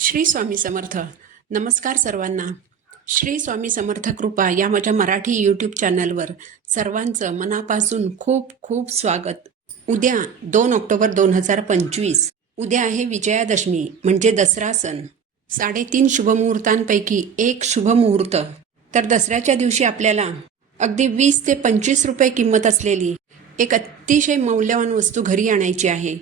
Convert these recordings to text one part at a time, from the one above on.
श्री स्वामी समर्थ. नमस्कार सर्वांना. श्री स्वामी समर्थ कृपा या माझ्या मराठी यूट्यूब चॅनलवर सर्वांचं मनापासून खूप खूप स्वागत. उद्या 2 ऑक्टोबर 2025 उद्या आहे विजयादशमी म्हणजे दसरा सण. 3.5 शुभमुहूर्तांपैकी एक शुभमुहूर्त. तर दसऱ्याच्या दिवशी आपल्याला अगदी 20 ते 25 रुपये किंमत असलेली एक अतिशय मौल्यवान वस्तू घरी आणायची आहे.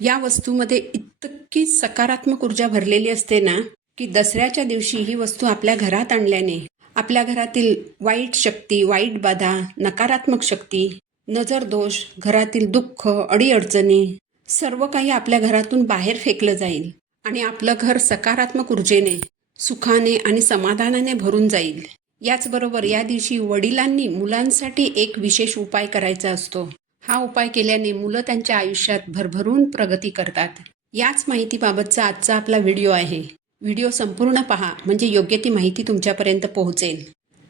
या वस्तूमध्ये इतकी सकारात्मक ऊर्जा भरलेली असते ना, की दसऱ्याच्या दिवशी ही वस्तू आपल्या घरात आणल्याने आपल्या घरातील वाईट शक्ती, वाईट बाधा, नकारात्मक शक्ती, नजर दोष, घरातील दुःख, अडीअडचणी सर्व काही आपल्या घरातून बाहेर फेकलं जाईल आणि आपलं घर सकारात्मक ऊर्जेने, सुखाने आणि समाधानाने भरून जाईल. याचबरोबर या दिवशी वडिलांनी मुलांसाठी एक विशेष उपाय करायचा असतो. हा उपाय केल्याने मुलं त्यांच्या आयुष्यात भरभरून प्रगती करतात. याच माहितीबाबतचा आजचा आपला व्हिडिओ आहे. व्हिडिओ संपूर्ण पहा म्हणजे योग्य ती माहिती तुमच्यापर्यंत पोहोचेल.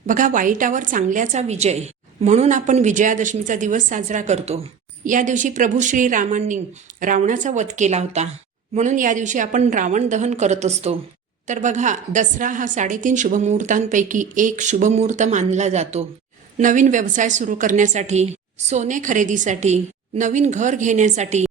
बघा, वाईटावर चांगल्याचा विजय म्हणून आपण विजयादशमीचा दिवस साजरा करतो. या दिवशी प्रभू श्रीरामांनी रावणाचा वध केला होता, म्हणून या दिवशी आपण रावण दहन करत असतो. तर बघा, दसरा हा 3.5 शुभमुहूर्तांपैकी एक शुभमुहूर्त मानला जातो. नवीन व्यवसाय सुरू करण्यासाठी, सोने खरेदीसाठी, नवीन घर घेण्यासाठी,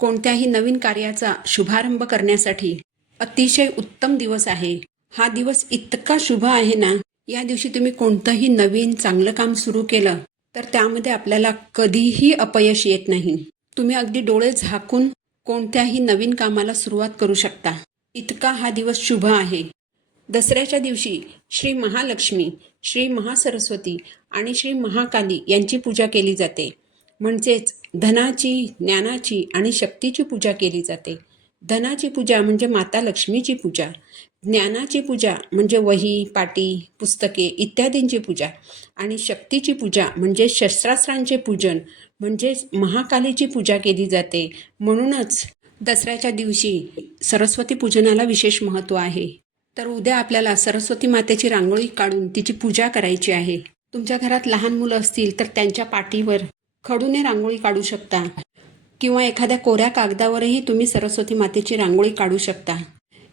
कोणत्याही नवीन कार्याचा शुभारंभ करण्यासाठी अतिशय उत्तम दिवस आहे. हा दिवस इतका शुभ आहे ना, या दिवशी तुम्ही कोणतंही नवीन चांगलं काम सुरू केलं तर त्यामध्ये आपल्याला कधीही अपयश येत नाही. तुम्ही अगदी डोळे झाकून कोणत्याही नवीन कामाला सुरुवात करू शकता. इतका हा दिवस शुभ आहे. दसऱ्याच्या दिवशी श्री महालक्ष्मी, श्री महासरस्वती आणि श्री महाकाली यांची पूजा केली जाते. म्हणजेच धनाची, ज्ञानाची आणि शक्तीची पूजा केली जाते. धनाची पूजा म्हणजे माता लक्ष्मीची पूजा, ज्ञानाची पूजा म्हणजे वही, पाटी, पुस्तके इत्यादींची पूजा आणि शक्तीची पूजा म्हणजे शस्त्रास्त्रांचे पूजन म्हणजे महाकालीची पूजा केली जाते. म्हणूनच दसऱ्याच्या दिवशी सरस्वती पूजनाला विशेष महत्त्व आहे. तर उद्या आपल्याला सरस्वती मातेची रांगोळी काढून तिची पूजा करायची आहे. तुमच्या घरात लहान मुलं असतील तर त्यांच्या पाठीवर खडूने रांगोळी काढू शकता किंवा एखाद्या कोऱ्या कागदावरही तुम्ही सरस्वती मातेची रांगोळी काढू शकता.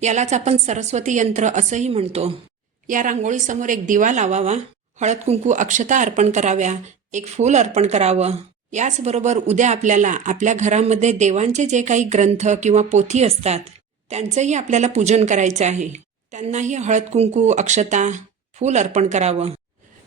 यालाच आपण सरस्वती यंत्र असंही म्हणतो. या रांगोळीसमोर एक दिवा लावावा, हळद कुंकू अक्षता अर्पण कराव्या, एक फूल अर्पण करावं. याचबरोबर उद्या आपल्याला आपल्या घरामध्ये देवांचे जे काही ग्रंथ किंवा पोथी असतात त्यांचंही आपल्याला पूजन करायचं आहे. त्यांनाही हळद कुंकू, अक्षता, फूल अर्पण करावं.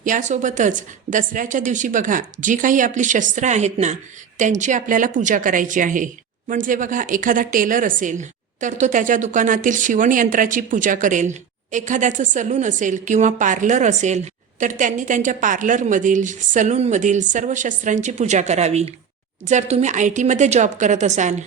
यासोबतच दसऱ्याच्या दिवशी बघा, जी काही आपली शस्त्र आहेत ना त्यांची आपल्याला पूजा करायची आहे. म्हणजे बघा, एखादा टेलर असेल तर तो त्याच्या दुकानातील शिवण यंत्राची पूजा करेल. एखाद्याचं सलून असेल किंवा पार्लर असेल तर त्यांनी त्यांच्या पार्लरमधील, सलूनमधील सर्व शस्त्रांची पूजा करावी. जर तुम्ही IT मध्ये जॉब करत असाल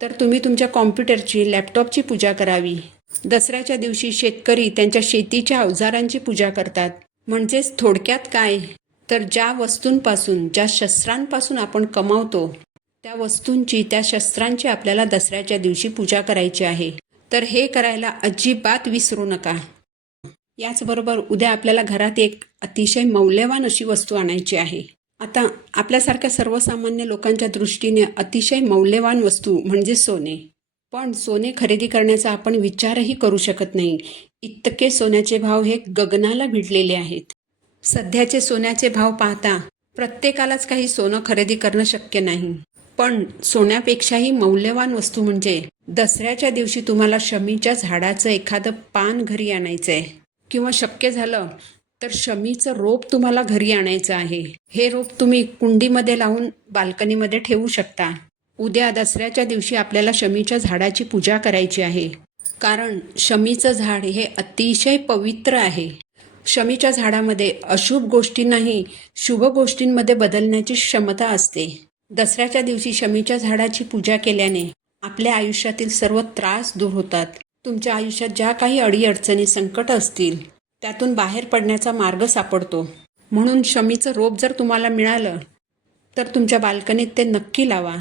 तर तुम्ही तुमच्या कॉम्प्युटरची, लॅपटॉपची पूजा करावी. दसऱ्याच्या दिवशी शेतकरी त्यांच्या शेतीच्या अवजारांची पूजा करतात. म्हणजेच थोडक्यात काय, तर ज्या वस्तूंपासून, ज्या शस्त्रांपासून आपण कमावतो त्या वस्तूंची, त्या शस्त्रांची आपल्याला दसऱ्याच्या दिवशी पूजा करायची आहे. तर हे करायला अजिबात विसरू नका. याचबरोबर उद्या आपल्याला घरात एक अतिशय मौल्यवान अशी वस्तू आणायची आहे. आता आपल्यासारख्या सर्वसामान्य लोकांच्या दृष्टीने अतिशय मौल्यवान वस्तू म्हणजे सोने. पण सोने खरेदी करण्याचा आपण विचारही करू शकत नाही. इतके सोन्याचे भाव हे गगनाला भिडलेले आहेत. सध्याचे सोन्याचे भाव पाहता प्रत्येकालाच काही सोनं खरेदी करणं शक्य नाही. पण सोन्यापेक्षाही मौल्यवान वस्तू म्हणजे दसऱ्याच्या दिवशी तुम्हाला शमीच्या झाडाचं एखादं पान घरी आणायचं आहे किंवा शक्य झालं तर शमीचं रोप तुम्हाला घरी आणायचं आहे. हे रोप तुम्ही कुंडीमध्ये लावून बाल्कनीमध्ये ठेवू शकता. उद्या दसऱ्याच्या दिवशी आपल्याला शमीच्या झाडाची पूजा करायची आहे. कारण शमीचं झाड हे अतिशय पवित्र आहे. शमीच्या झाडामध्ये अशुभ गोष्टींनाही शुभ गोष्टींमध्ये बदलण्याची क्षमता असते. दसऱ्याच्या दिवशी शमीच्या झाडाची पूजा केल्याने आपल्या आयुष्यातील सर्व त्रास दूर होतात. तुमच्या आयुष्यात ज्या काही अडीअडचणी, संकट असतील त्यातून बाहेर पडण्याचा मार्ग सापडतो. म्हणून शमीचं रोप जर तुम्हाला मिळालं तर तुमच्या बाल्कनीत ते नक्की लावा.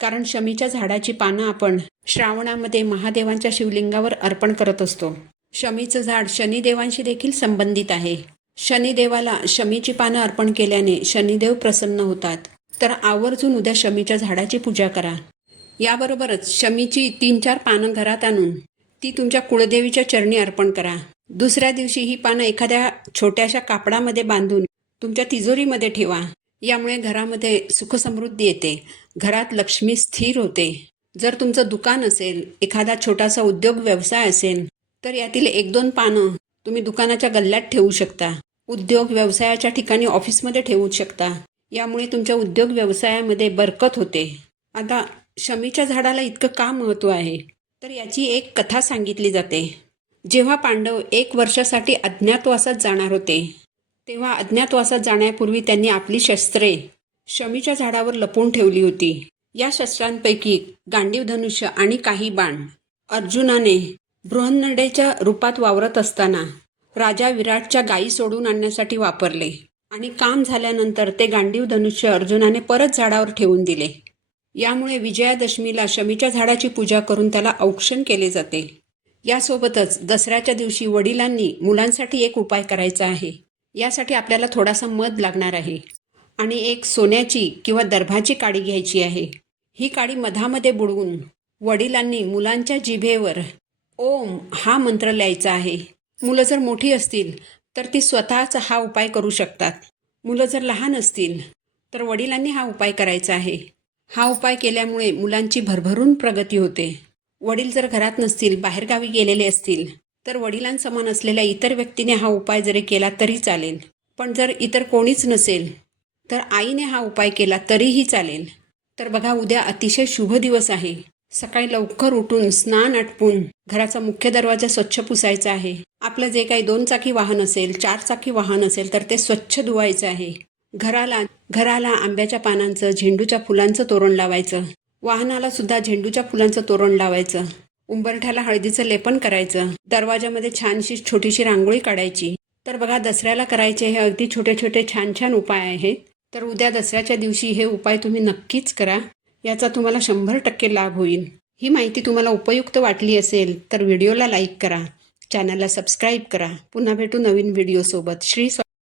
कारण शमीच्या झाडाची पानं आपण श्रावणामध्ये महादेवांच्या शिवलिंगावर अर्पण करत असतो. शमीचं झाड शनिदेवांशी देखील संबंधित आहे. शनिदेवाला शमीची पानं अर्पण केल्याने शनिदेव प्रसन्न होतात. तर आवर्जून उद्या शमीच्या झाडाची पूजा करा. याबरोबरच शमीची 3-4 पानं घरात आणून ती तुमच्या कुळदेवीच्या चरणी अर्पण करा. दुसऱ्या दिवशी ही पानं एखाद्या छोट्याशा कापडामध्ये बांधून तुमच्या तिजोरीमध्ये ठेवा. यामुळे घरामध्ये सुखसमृद्धी येते, घरात लक्ष्मी स्थिर होते. जर तुमचं दुकान असेल, एखादा छोटासा उद्योग व्यवसाय असेल, तर यातील 1-2 पानं तुम्ही दुकानाच्या गल्ल्यात ठेवू शकता. उद्योग व्यवसायाच्या ठिकाणी ऑफिसमध्ये ठेवू शकता. यामुळे तुमच्या उद्योग व्यवसायामध्ये बरकत होते. आता शमीच्या झाडाला इतकं का महत्त्व आहे, तर याची एक कथा सांगितली जाते. जेव्हा पांडव 1 वर्षासाठी अज्ञातवासात जाणार होते, तेव्हा अज्ञातवासात जाण्यापूर्वी त्यांनी आपली शस्त्रे शमीच्या झाडावर लपवून ठेवली होती. या शस्त्रांपैकी गांडीव धनुष्य आणि काही बाण अर्जुनाने बृहन्नडेच्या रूपात वावरत असताना राजा विराटच्या गायी सोडून आणण्यासाठी वापरले आणि काम झाल्यानंतर ते गांडीव धनुष्य अर्जुनाने परत झाडावर ठेवून दिले. यामुळे विजयादशमीला शमीच्या झाडाची पूजा करून त्याला औक्षण केले जाते. यासोबतच दसऱ्याच्या दिवशी वडिलांनी मुलांसाठी एक उपाय करायचा आहे. यासाठी आपल्याला थोडासा मध लागणार आहे आणि एक सोन्याची किंवा दर्भाची काडी घ्यायची आहे. ही काडी मधामध्ये बुडवून वडिलांनी मुलांच्या जिभेवर ओम हा मंत्र लिहायचा आहे. मुलं जर मोठी असतील तर ती स्वतःच हा उपाय करू शकतात. मुलं जर लहान असतील तर वडिलांनी हा उपाय करायचा आहे. हा उपाय केल्यामुळे मुलांची भरभरून प्रगती होते. वडील जर घरात नसतील, बाहेरगावी गेलेले असतील, तर वडिलांसमान असलेल्या इतर व्यक्तीने हा उपाय जरी केला तरी चालेल. पण जर इतर कोणीच नसेल तर आईने हा उपाय केला तरीही चालेल. तर बघा, उद्या अतिशय शुभ दिवस आहे. सकाळी लवकर उठून स्नान आटपून घराचा मुख्य दरवाजा स्वच्छ पुसायचा आहे. आपलं जे काही 2 चाकी वाहन असेल, 4 चाकी वाहन असेल तर ते स्वच्छ धुवायचं आहे. घराला आंब्याच्या पानांचं, झेंडूच्या फुलांचं तोरण लावायचं. वाहनाला सुद्धा झेंडूच्या फुलांचं तोरण लावायचं. उंबरठ्याला हळदीचं लेपन करायचं. दरवाजामध्ये छानशी छोटीशी रांगोळी काढायची. तर बघा, दसऱ्याला करायचे हे अगदी छोटे छोटे छान छान उपाय आहेत. तर उद्या दसऱ्याच्या दिवशी हे उपाय तुम्ही नक्कीच करा. याचा तुम्हाला 100% लाभ होईल. ही माहिती तुम्हाला उपयुक्त वाटली असेल तर व्हिडिओला लाईक करा, चॅनलला सबस्क्राईब करा. पुन्हा भेटू नवीन व्हिडिओसोबत.